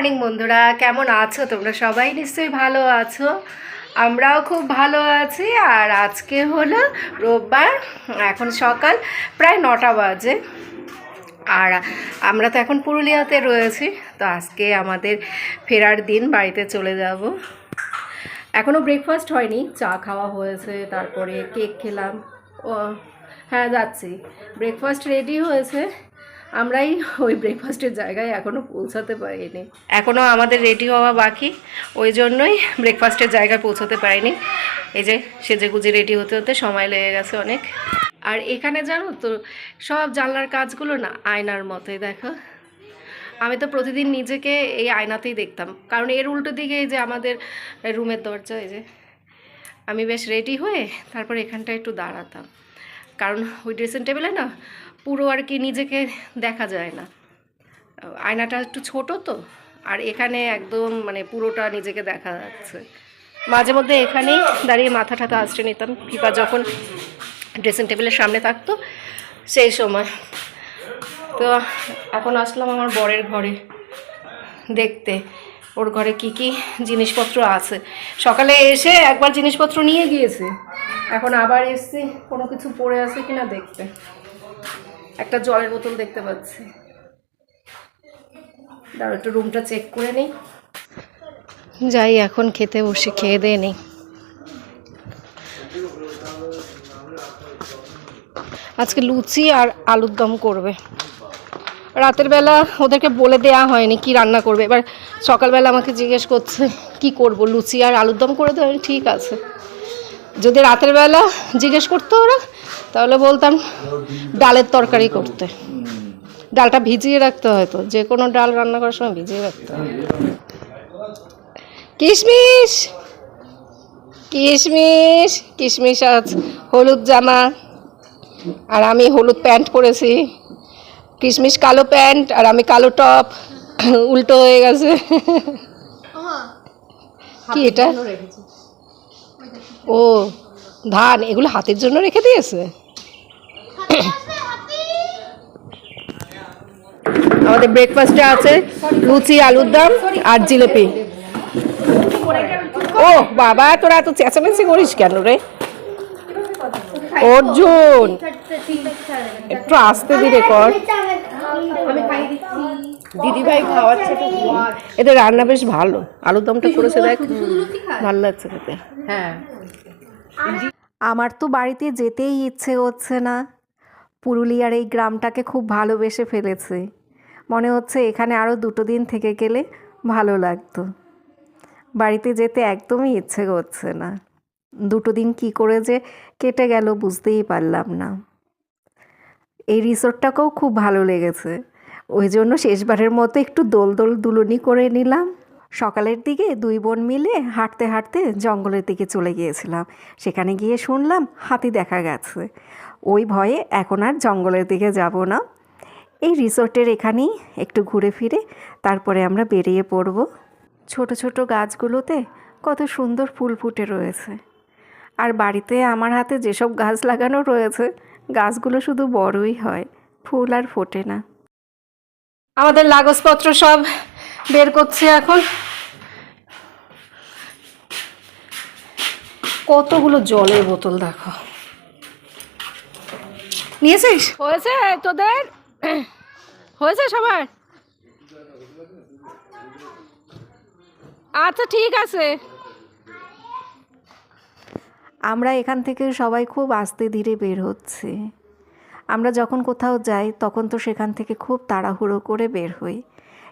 Morning বন্ধুরা। কেমন আছো? তোমরা সবাই নিশ্চয়ই ভালো আছো। আমরাও খুব ভালো আছি। আর আজকে হলো রোববার। এখন সকাল প্রায় নটা বাজে। আর আমরা তো এখন পুরুলিয়াতে রয়েছি। তো আজকে আমাদের ফেরার দিন, বাড়িতে চলে যাব। এখনও ব্রেকফাস্ট হয়নি। চা খাওয়া হয়েছে, তারপরে কেক খেলাম। ও হ্যাঁ যাচ্ছি। ব্রেকফাস্ট রেডি হয়েছে। আমরাই ওই ব্রেকফাস্টের জায়গায় এখনও পৌঁছাতে পারিনি। এখনও আমাদের রেডি হওয়া বাকি। ওই জন্যই ব্রেকফাস্টের জায়গায় পৌঁছাতে পারিনি। এই যে সেজে গুজে রেডি হতে হতে সময় লেগে গেছে অনেক। আর এখানে জানো তো, সব জানলার কাজগুলো না আয়নার মতোই, দেখো। আমি তো প্রতিদিন নিজেকে এই আয়নাতেই দেখতাম। কারণ এর উল্টো দিকে এই যে আমাদের রুমের দরজা, এই যে আমি বেশ রেডি হয়ে তারপর এখানটা একটু দাঁড়াতাম। কারণ ওই ড্রেসিং টেবিলে না পুরো আর কি নিজেকে দেখা যায় না। আয়নাটা একটু ছোট তো, আর এখানে একদম মানে পুরোটা নিজেকে দেখা যাচ্ছে। মাঝে মধ্যে এখানেই দাঁড়িয়ে মাথা ঠাথা আশ্রয় নিতাম। ফিপা যখন ড্রেসিং টেবিলের সামনে থাকতো, সেই সময়। তো এখন আসলাম আমার বরের ঘরে দেখতে। ওর ঘরে কি কি জিনিসপত্র আছে? সকালে এসে একবার জিনিসপত্র নিয়ে গিয়েছে। এখন আবার এসছি। কোনো কিছু পড়ে আছে কিনা দেখতে। একটা জলের বোতল দেখতে পাচ্ছি। দাঁড়ো একটু রুমটা চেক করে নিই। যাই, এখন খেতে বসে, খেয়ে দিয়ে নেই। আজকে লুচি আর আলুর দম করবে। রাতের বেলা ওদেরকে বলে দেয়া হয়নি কি রান্না করবে। এবার সকালবেলা আমাকে জিজ্ঞেস করছে, কি করব, লুচি আর আলুর দম করে দেবে ঠিক আছে। যদি রাতের বেলা জিজ্ঞেস করতো ওরা তাহলে বলতাম ডালের তরকারি করতে। ডালটা ভিজিয়ে রাখতে হয়তো যে কোনো ডাল রান্না করার সময় ভিজিয়ে রাখতে হয়। কিশমিশ! কিশমিশ! কিশমিশ আজ হলুদ জামা আর আমি হলুদ প্যান্ট পরেছি। কিশমিশ কালো প্যান্ট আর আমি কালো টপ উল্টো হয়ে গেছে। কি এটা? ও ধান এগুলো হাতের জন্য রেখে দিয়েছে? আমাদের ব্রেকফাস্টে আছে লুচি আলুর দম আর জিলিপি। ও বাবা তোরা এত চেঁচামেচি করিস কেন রে? অর্জুন একটু আসতে দিলে কর। দিদিভাই খাওয়াচ্ছে এদের রান্না বেশ ভালো। আলুর দমটা করেছে দেখ। ভালো লাগছে খেতে। হ্যাঁ। আমার তো বাড়িতে যেতেই ইচ্ছে হচ্ছে না। পুরুলিয়ার এই গ্রামটাকে খুব ভালোবেসে ফেলেছে। মনে হচ্ছে এখানে আরও দুটো দিন থেকে গেলে ভালো লাগতো। বাড়িতে যেতে একদমই ইচ্ছে করছে না। দুটো দিন কি করে যে কেটে গেল বুঝতেই পারলাম না। এই রিসোর্টটাকেও খুব ভালো লেগেছে। ওই জন্য শেষবারের মতো একটু দোল দোল দুলুনি করে নিলাম। সকালের দিকে দুই বোন মিলে হাঁটতে হাঁটতে জঙ্গলের দিকে চলে গিয়েছিলাম। সেখানে গিয়ে শুনলাম হাতি দেখা গেছে। ওই ভয়ে এখন আর জঙ্গলের দিকে যাব না। এই রিসোর্টের এখানেই একটু ঘুরে ফিরে তারপরে আমরা বেরিয়ে পড়ব। ছোট ছোট গাছগুলোতে কত সুন্দর ফুল ফুটে রয়েছে। আর বাড়িতে আমার হাতে যেসব গাছ লাগানো রয়েছে গাছগুলো শুধু বড়ই হয় ফুল আর ফোটে না। আমাদের কাগজপত্র সব বের করছে এখন। কতগুলো জলের বোতল দেখো। নিয়েছিস? হয়েছে তোদের? হয়েছে সবার? আচ্ছা ঠিক আছে। আমরা এখান থেকে সবাই খুব আস্তে ধীরে বের হচ্ছে। আমরা যখন কোথাও যাই, তখন তো সেখান থেকে খুব তাড়াহুড়ো করে বের হই।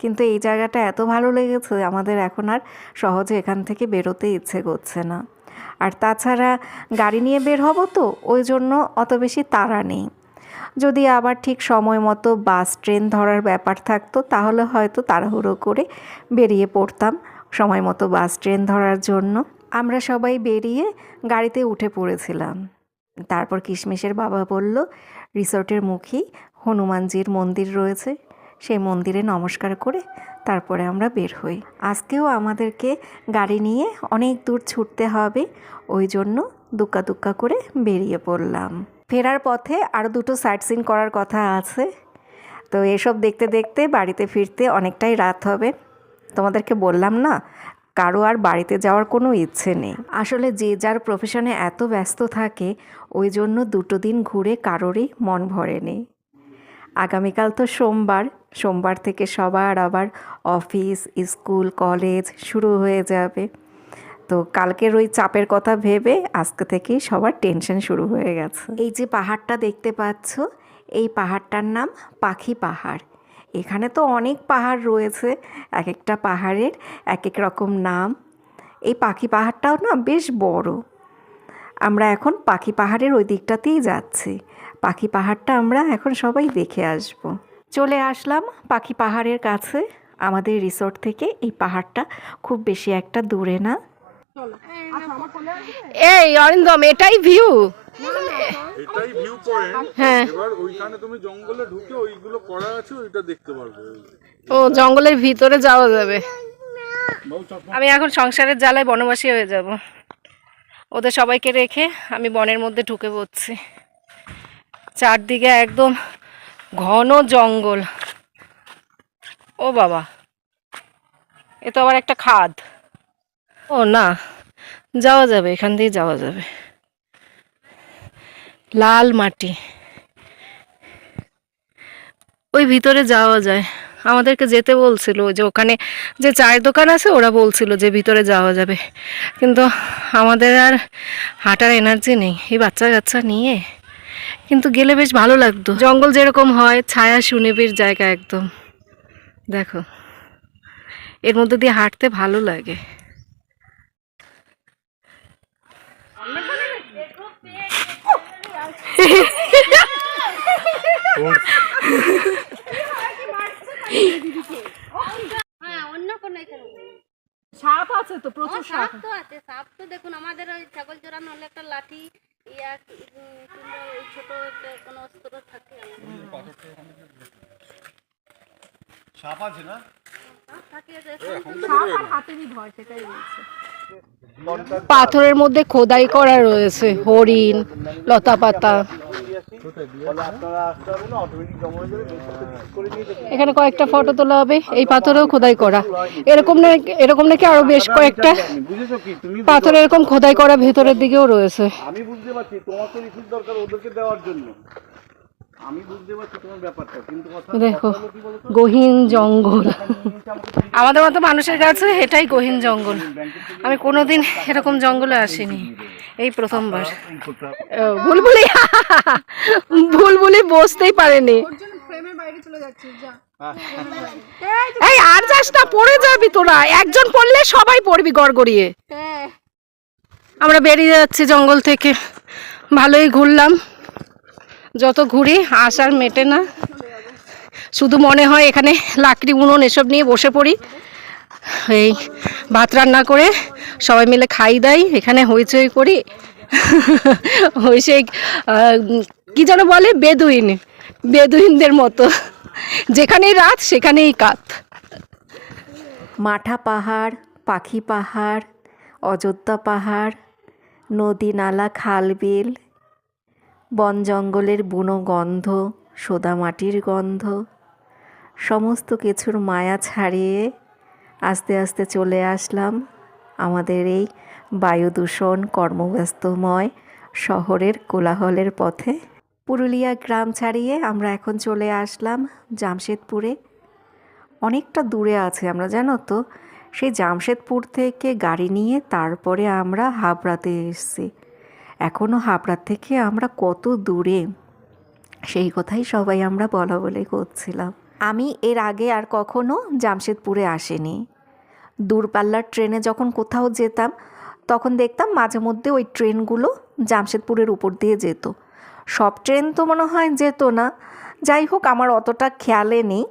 কিন্তু এই জায়গাটা এত ভালো লেগেছে, আমাদের এখন আর সহজে এখান থেকে বেরোতে ইচ্ছে করছে না। আর তাছাড়া গাড়ি নিয়ে বের হব তো, ওই জন্য অত বেশি তাড়া নেই। যদি আবার ঠিক সময় মতো বাস, ট্রেন ধরার ব্যাপার থাকতো, তাহলে হয়তো তাড়াহুড়ো করে বেরিয়ে পড়তাম সময় মতো বাস, ট্রেন ধরার জন্য। আমরা সবাই বেরিয়ে গাড়িতে উঠে পড়েছিলাম। তারপর কিশমিশের বাবা বলল, রিসোর্টের মুখেই হনুমানজির মন্দির রয়েছে। সেই মন্দিরে নমস্কার করে তারপরে আমরা বের হই। আজকেও আমাদেরকে গাড়ি নিয়ে অনেক দূর ছুটতে হবে। ওই জন্য দুক্কা দুক্কা করে বেরিয়ে পড়লাম। ফেরার পথে আরও দুটো সাইট সিন করার কথা আছে। তো এসব দেখতে দেখতে বাড়িতে ফিরতে অনেকটাই রাত হবে। তোমাদেরকে বললাম না, কারও আর বাড়িতে যাওয়ার কোনো ইচ্ছে নেই। আসলে যে যার প্রফেশনে এত ব্যস্ত থাকে, ওই জন্য দুটো দিন ঘুরে কারোরই মন ভরেনি। আগামীকাল তো সোমবার সোমবার থেকে সবার আবার অফিস স্কুল কলেজ শুরু হয়ে যাবে। তো কালকের ওই চাপের কথা ভেবে আজকে থেকেই সবার টেনশন শুরু হয়ে গেছে। এই যে পাহাড়টা দেখতে পাচ্ছ, এই পাহাড়টার নাম পাখি পাহাড়। এখানে তো অনেক পাহাড় রয়েছে এক একটা পাহাড়ের এক এক রকম নাম। এই পাখি পাহাড়টাও না বেশ বড়। আমরা এখন পাখি পাহাড়ের ওই দিকটাতেই যাচ্ছি। পাখি পাহাড়টা আমরা এখন সবাই দেখে আসব। চলে আসলাম পাখি পাহাড়ের কাছে। আমাদের রিসোর্ট থেকে এই পাহাড়টা খুব বেশি একটা দূরে না। এই অরিন্দম এটাই ভিউ এটাই ভিউ পয়েন্ট হ্যাঁ। এবার ওইখানে তুমি জঙ্গলে ঢুকে ওইগুলো করা আছে ওইটা দেখতে পারবে। ও জঙ্গলের ভিতরে যাওয়া যাবে। আমি এখন সংসারের জ্বালায় বনবাসী হয়ে যাব। ওদের সবাইকে রেখে আমি বনের মধ্যে ঢুকে পড়ছি। চারদিকে একদম ঘন জঙ্গল। ও বাবা এ তো আবার একটা খাদ। ও না, যাওয়া যাবে, এখান দিয়ে যাওয়া যাবে। লাল মাটি। ওই ভিতরে যাওয়া যায়। আমাদেরকে যেতে বলছিল যে ওখানে যে চায়ের দোকান আছে, ওরা বলছিল যে ভিতরে যাওয়া যাবে। কিন্তু আমাদের আর হাঁটার এনার্জি নেই। এই বাচ্চা কাচ্চা নিয়ে কিন্তু গেলে বেশ ভালো লাগতো। জঙ্গল যেরকম হয়, ছায়া সুনিবিড় জায়গা একদম। দেখো, এর মধ্যে দিয়ে হাঁটতে ভালো লাগে হ্যাঁ অন্য কোনো এখানে নেই। সাপ আছে তো ও, সাপ তো আছে সাপ তো দেখুন আমাদের ওই ছাগল চড়ানো হলে একটা লাঠি ইয়া কিংবা ওই ছোট একটা কোনো অস্ত্র থাকে আমাদের। সাপ আছে না? সাপ থাকে যে পাথরের মধ্যে খোদাই করা রয়েছে, হরিণ, লতা পাতা। এখানে কয়েকটা ফটো তোলা হবে, এই পাথরেও খোদাই করা। এরকম না, এরকম নাকি আরও বেশ কয়েকটা পাথর এরকম খোদাই করা ভেতরের দিকেও রয়েছে। আমি বুঝতে পারছি, তোমার দরকার ওদেরকে দেওয়ার জন্য। দেখো গহীন জঙ্গল। আমাদের মতো মানুষের কাছে এটাই গহীন জঙ্গল। আমি কোনোদিন এরকম জঙ্গলে আসিনি। এই প্রথমবার। ও, বুলবুলি বুলবুলি বসতেই পারেনি। এই আর যাস না পড়ে যাবি তোরা। একজন পড়লে সবাই পড়বি গড়গড়িয়ে। আমরা বেরিয়ে যাচ্ছি জঙ্গল থেকে। ভালোই ঘুরলাম। যত ঘুরি আসার মেটে না। শুধু মনে হয় এখানে লাকড়ি, উনুন এসব নিয়ে বসে পড়ি। এই ভাত রান্না করে সবাই মিলে খাই দাই, এখানে হইচই করি। ওই সেই কি যেন বলে? বেদুইন, বেদুইনদের মতো। যেখানেই রাত, সেখানেই কাত। মাঠা পাহাড়, পাখি পাহাড়, অযোধ্যা পাহাড়, নদী, নালা, খাল, বিল বন জঙ্গলের বুনো গন্ধ, সোদা মাটির গন্ধ, সমস্ত কিছুর মায়া ছাড়িয়ে আস্তে আস্তে চলে আসলাম আমাদের এই বায়ু দূষণ কর্মব্যস্তময় শহরের কোলাহলের পথে। পুরুলিয়া গ্রাম ছাড়িয়ে আমরা এখন চলে আসলাম জামশেদপুরে। অনেকটা দূরে আছে আমরা, জানো তো? সেই জামশেদপুর থেকে গাড়ি নিয়ে তারপরে আমরা হাবড়াতে এসেছি। এখনও হাবড়া থেকে আমরা কত দূরে? সেই কথাই সবাই আমরা বলা বলে করছিলাম। আমি এর আগে আর কখনো জামশেদপুরে আসিনি। দূরপাল্লার ট্রেনে যখন কোথাও যেতাম, তখন দেখতাম মাঝে মধ্যে ওই ট্রেনগুলো জামশেদপুরের উপর দিয়ে যেত। সব ট্রেন তো মনে হয় যেত না। যাই হোক, আমার অতটা খেয়ালে নেই।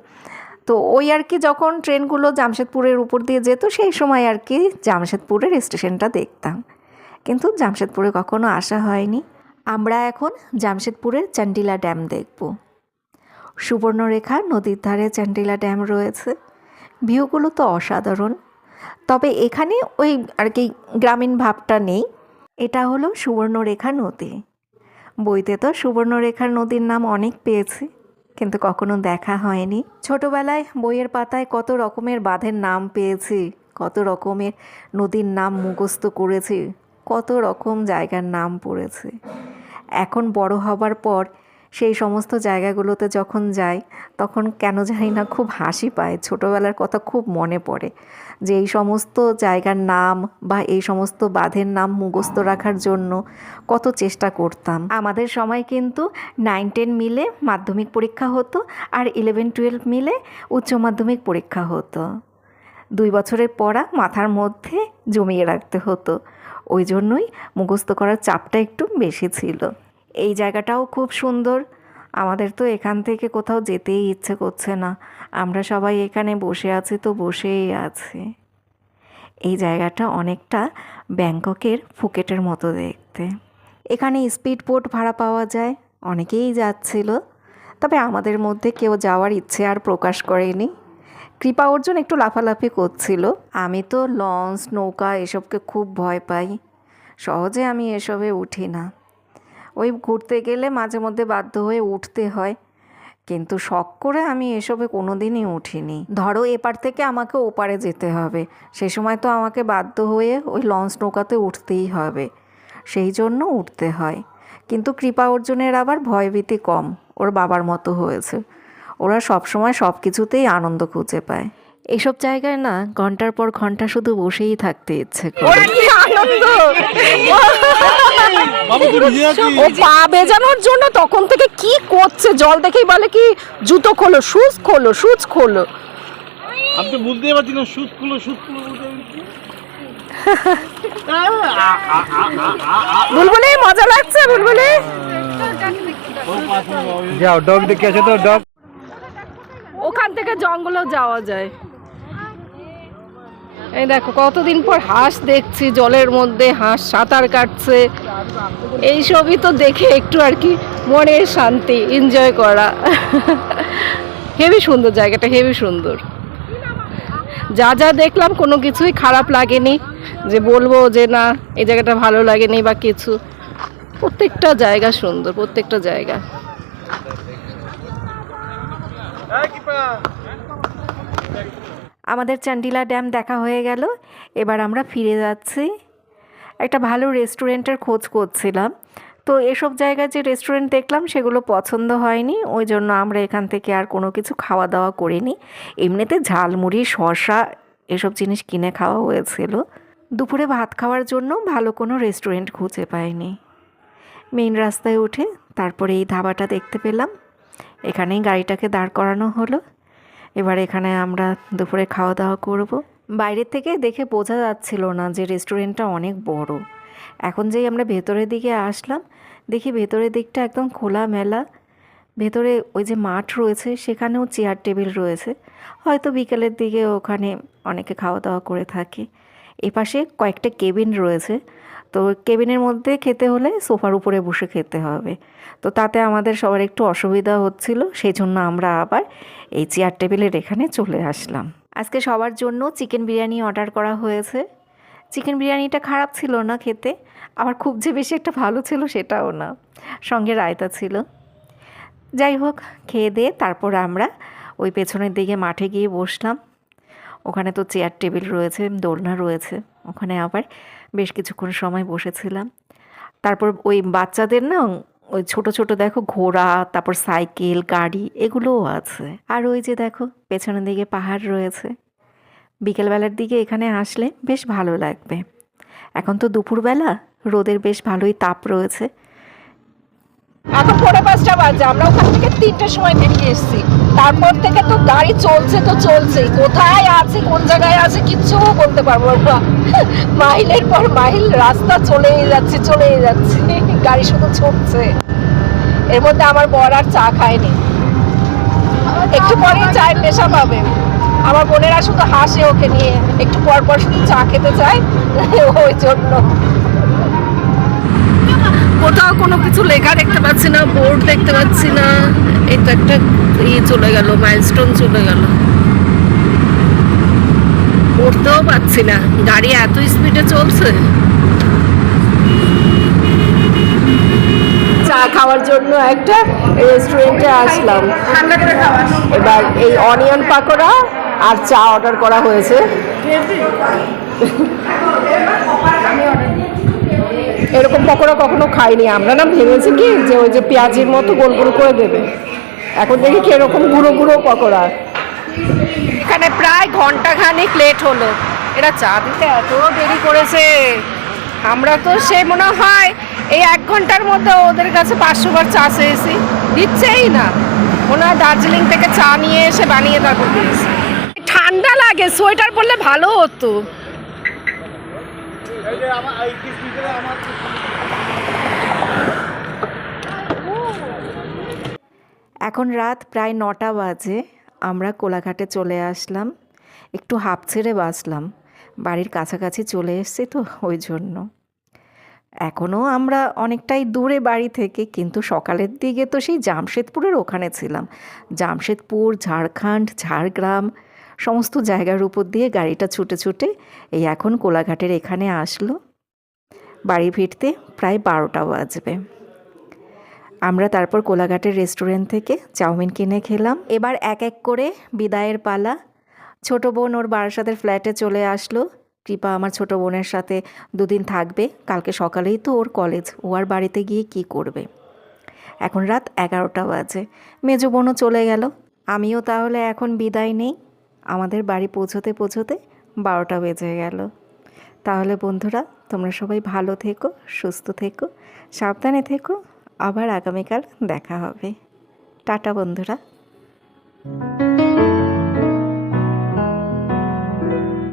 তো ওই আর কি যখন ট্রেনগুলো জামশেদপুরের উপর দিয়ে যেত, সেই সময় আর কি জামশেদপুরের স্টেশনটা দেখতাম। কিন্তু জামশেদপুরে কখনো আসা হয়নি। আমরা এখন জামশেদপুরের চান্ডিলা ড্যাম দেখব। সুবর্ণরেখা নদীর ধারে চান্ডিলা ড্যাম রয়েছে। ভিউগুলো তো অসাধারণ। তবে এখানে ওই আর কি গ্রামীণ ভাবটা নেই। এটা হলো সুবর্ণরেখা নদী। বইতে তো সুবর্ণরেখার নদীর নাম অনেক পেয়েছি, কিন্তু কখনো দেখা হয়নি। ছোটবেলায় বইয়ের পাতায় কত রকমের বাঁধের নাম পেয়েছি, কত রকমের নদীর নাম মুখস্থ করেছি। কত রকম জায়গার নাম পড়েছে। এখন বড় হবার পর সেই সমস্ত জায়গাগুলোতে যখন যাই, তখন কেন জানি না খুব হাসি পায়। ছোটোবেলার কথা খুব মনে পড়ে যে এই সমস্ত জায়গার নাম বা এই সমস্ত বাঁধের নাম মুখস্থ রাখার জন্য কত চেষ্টা করতাম। আমাদের সময় কিন্তু নাইন টেন মিলে মাধ্যমিক পরীক্ষা হতো আর ইলেভেন টুয়েলভ মিলে উচ্চ মাধ্যমিক পরীক্ষা হতো। দুই বছরের পড়া মাথার মধ্যে জমিয়ে রাখতে হতো। ওই জন্যই মুখস্থ করার চাপটা একটু বেশি ছিল। এই জায়গাটাও খুব সুন্দর। আমাদের তো এখান থেকে কোথাও যেতেই ইচ্ছে করছে না। আমরা সবাই এখানে বসে আছি তো বসেই আছি। এই জায়গাটা অনেকটা ব্যাংককের ফুকেটের মতো দেখতে। এখানে স্পিড বোট ভাড়া পাওয়া যায়। অনেকেই যাচ্ছিল। তবে আমাদের মধ্যে কেউ যাওয়ার ইচ্ছে আর প্রকাশ করেনি। কৃপা অর্জুন একটু লাফালাফি করছিল। আমি তো লঞ্চ, নৌকা এসবকে খুব ভয় পাই। সহজে আমি এসবে উঠি না। ওই ঘুরতে গেলে মাঝে মধ্যে বাধ্য হয়ে উঠতে হয়। কিন্তু শখ করে আমি এসবে কোনো দিনই উঠিনি। ধরো এপার থেকে আমাকে ওপারে যেতে হবে। সে সময় তো আমাকে বাধ্য হয়ে ওই লঞ্চ, নৌকাতে উঠতেই হবে। সেই জন্য উঠতে হয়। কিন্তু কৃপা অর্জুনের আবার ভয়ভীতি কম। ওর বাবার মতো হয়েছে। ওরা সবসময় সব কিছুতেই আনন্দ খুঁজে পায়। এইসব জায়গায় না ঘণ্টার পর ঘণ্টা শুধু বসেই থাকতে ইচ্ছে করে। ও পা ভেজানোর জন্য তখন থেকে কি করছে? জল দেখেই বলে কি জুতো খোলো শুজ খোলো শুজ খোলো। আমি তো পারছি না খুলো খুলো? বুলবুলি মজা লাগছে বুলবুলি? যাও ডগ দেখে আছে তো ডগ ওখান থেকে জঙ্গলেও যাওয়া যায়। এই দেখো, কতদিন পর হাঁস দেখছি, জলের মধ্যে হাঁস সাঁতার কাটছে। এই সবই তো দেখে একটু আর কি মনের শান্তি এনজয় করা। হেভি সুন্দর জায়গাটা হেভি সুন্দর। যা যা দেখলাম, কোনো কিছুই খারাপ লাগেনি। যে বলব যে না, এই জায়গাটা ভালো লাগেনি বা কিছু। প্রত্যেকটা জায়গা সুন্দর, প্রত্যেকটা জায়গা। আমাদের চান্ডিলা ড্যাম দেখা হয়ে গেল। এবার আমরা ফিরে যাচ্ছি। একটা ভালো রেস্টুরেন্টের খোঁজ করছিলাম। তো এসব জায়গায় যে রেস্টুরেন্ট দেখলাম, সেগুলো পছন্দ হয়নি। ওই জন্য আমরা এখান থেকে আর কোনো কিছু খাওয়া দাওয়া করিনি। এমনিতে ঝালমুড়ি, শসা এসব জিনিস কিনে খাওয়া হয়েছিল। দুপুরে ভাত খাওয়ার জন্য ভালো কোনো রেস্টুরেন্ট খুঁজে পাইনি। মেইন রাস্তায় উঠে তারপরে এই ধাবাটা দেখতে পেলাম। এখানেই গাড়িটাকে দাঁড় করানো হলো। এবার এখানে আমরা দুপুরে খাওয়া দাওয়া করব। বাইরের থেকে দেখে বোঝা যাচ্ছিল না যে রেস্টুরেন্টটা অনেক বড়। এখন যেই আমরা ভেতরের দিকে আসলাম, দেখি ভেতরের দিকটা একদম খোলা মেলা ভেতরে ওই যে মাঠ রয়েছে, সেখানেও চেয়ার টেবিল রয়েছে। হয়তো বিকেলের দিকে ওখানে অনেকে খাওয়া দাওয়া করে থাকে। এপাশে কয়েকটা কেবিন রয়েছে। তো কেবিনের মধ্যে খেতে হলে সোফার উপরে বসে খেতে হবে। তো তাতে আমাদের সবার একটু অসুবিধা হচ্ছিল সেই জন্য আমরা আবার এই চেয়ার টেবিলের এখানে চলে আসলাম। আজকে সবার জন্য চিকেন বিরিয়ানি অর্ডার করা হয়েছে। চিকেন বিরিয়ানিটা খারাপ ছিল না খেতে, আবার খুব যে বেশি একটা ভালো ছিল সেটাও না। সঙ্গে রায়তা ছিল। যাই হোক, খেয়ে দিয়ে তারপর আমরা ওই পেছনের দিকে মাঠে গিয়ে বসলাম। ওখানে তো চেয়ার টেবিল রয়েছে, দোলনা রয়েছে। ওখানে আবার বেশ কিছুক্ষণ সময় বসেছিলাম। তারপর ওই বাচ্চাদের না, ওই ছোট ছোট দেখো ঘোড়া, তারপর সাইকেল, গাড়ি এগুলোও আছে। আর ওই যে দেখো, পেছনের দিকে পাহাড় রয়েছে। বিকেলবেলার দিকে এখানে আসলে বেশ ভালো লাগবে। এখন তো দুপুরবেলা, রোদের বেশ ভালোই তাপ রয়েছে। এখন পৌনে পাঁচটা বাজে, আমরা ওখান থেকে তিনটের সময় বেরিয়ে এসেছি। তারপর থেকে তো গাড়ি চলছে তো চলছেই। কোথায় আছে, কোন জায়গায় আছে কিচ্ছু বলতে পারব না। মাইলের পর মাইল রাস্তা চলেই যাচ্ছে চলেই যাচ্ছে। গাড়ি শুধু ছুটছে। এর মধ্যে আমার বর আর চা খায়নি। একটু পরেই চায়ের নেশা পাবে। আমার বোনেরা শুধু হাসে ওকে নিয়ে। একটু পর পর শুধু চা খেতে চায়। ওই জন্য। কোথাও কোনো কিছু লেখা দেখতে পাচ্ছি না, বোর্ড দেখতে পাচ্ছি না। তো একটা ইয়ে চলে গেল মাইলস্টোন চলে গেল। পড়তেও পাচ্ছি না। গাড়ি এত স্পিডে চলছে। চা খাওয়ার জন্য একটা রেস্টুরেন্টে আসলাম। এবার এই অনিয়ন পাকোড়া আর চা অর্ডার করা হয়েছে। এরকম পকোড়া কখনো খাইনি। আমরা না ভেবেছি কি যে ওই যে পেঁয়াজির মতো গোল গোল করে দেবে। এখন দেখি কি এরকম গুঁড়ো গুঁড়ো পকোড়া। এখানে প্রায় ঘণ্টা খানিক লেট হলো। এরা চা দিতে এত দেরি করেছে। আমরা তো সে মনে হয় এই এক ঘণ্টার মধ্যে ওদের কাছে পাঁচশো বার চা চেয়েছি। দিচ্ছেই না। মনে হয় দার্জিলিং থেকে চা নিয়ে এসে বানিয়ে তারপর দিয়েছে। ঠান্ডা লাগে সোয়েটার পরলে ভালো হতো এই যে আমার এই কি স্পিকারে আমার এখন রাত প্রায় নটা বাজে, আমরা কোলাঘাটে চলে আসলাম। একটু হাফ ছেড়ে বাসলাম বাড়ির কাছাকাছি চলে এসেছি তো, ওই জন্য। এখনও আমরা অনেকটাই দূরে বাড়ি থেকে, কিন্তু সকালের দিকে তো সেই জামশেদপুরের ওখানে ছিলাম। জামশেদপুর, ঝাড়খণ্ড, ঝাড়গ্রাম, সমস্ত জায়গার উপর দিয়ে গাড়িটা ছুটে ছুটে এই এখন কোলাঘাটের এখানে আসলো। বাড়ি ফিরতে প্রায় বারোটা বাজবে। আমরা তারপর কোলাঘাটের রেস্টুরেন্ট থেকে চাউমিন কিনে খেলাম। এবার এক এক করে বিদায়ের পালা। ছোট বোন ওর বারাসাতের ফ্ল্যাটে চলে আসলো। কৃপা আমার ছোট বোনের সাথে দুদিন থাকবে। কালকে সকালেই তো ওর কলেজ ও আর বাড়িতে গিয়ে কি করবে? এখন রাত এগারোটা বাজে। মেজো বোনও চলে গেল। আমিও তাহলে এখন বিদায় নেই। আমাদের বাড়ি পৌঁছতে পৌঁছতে বারোটা বেজে গেল। তাহলে বন্ধুরা, তোমরা সবাই ভালো থেকো, সুস্থ থেকো, সাবধানে থেকো। আবার আগামীকাল দেখা হবে। টাটা বন্ধুরা।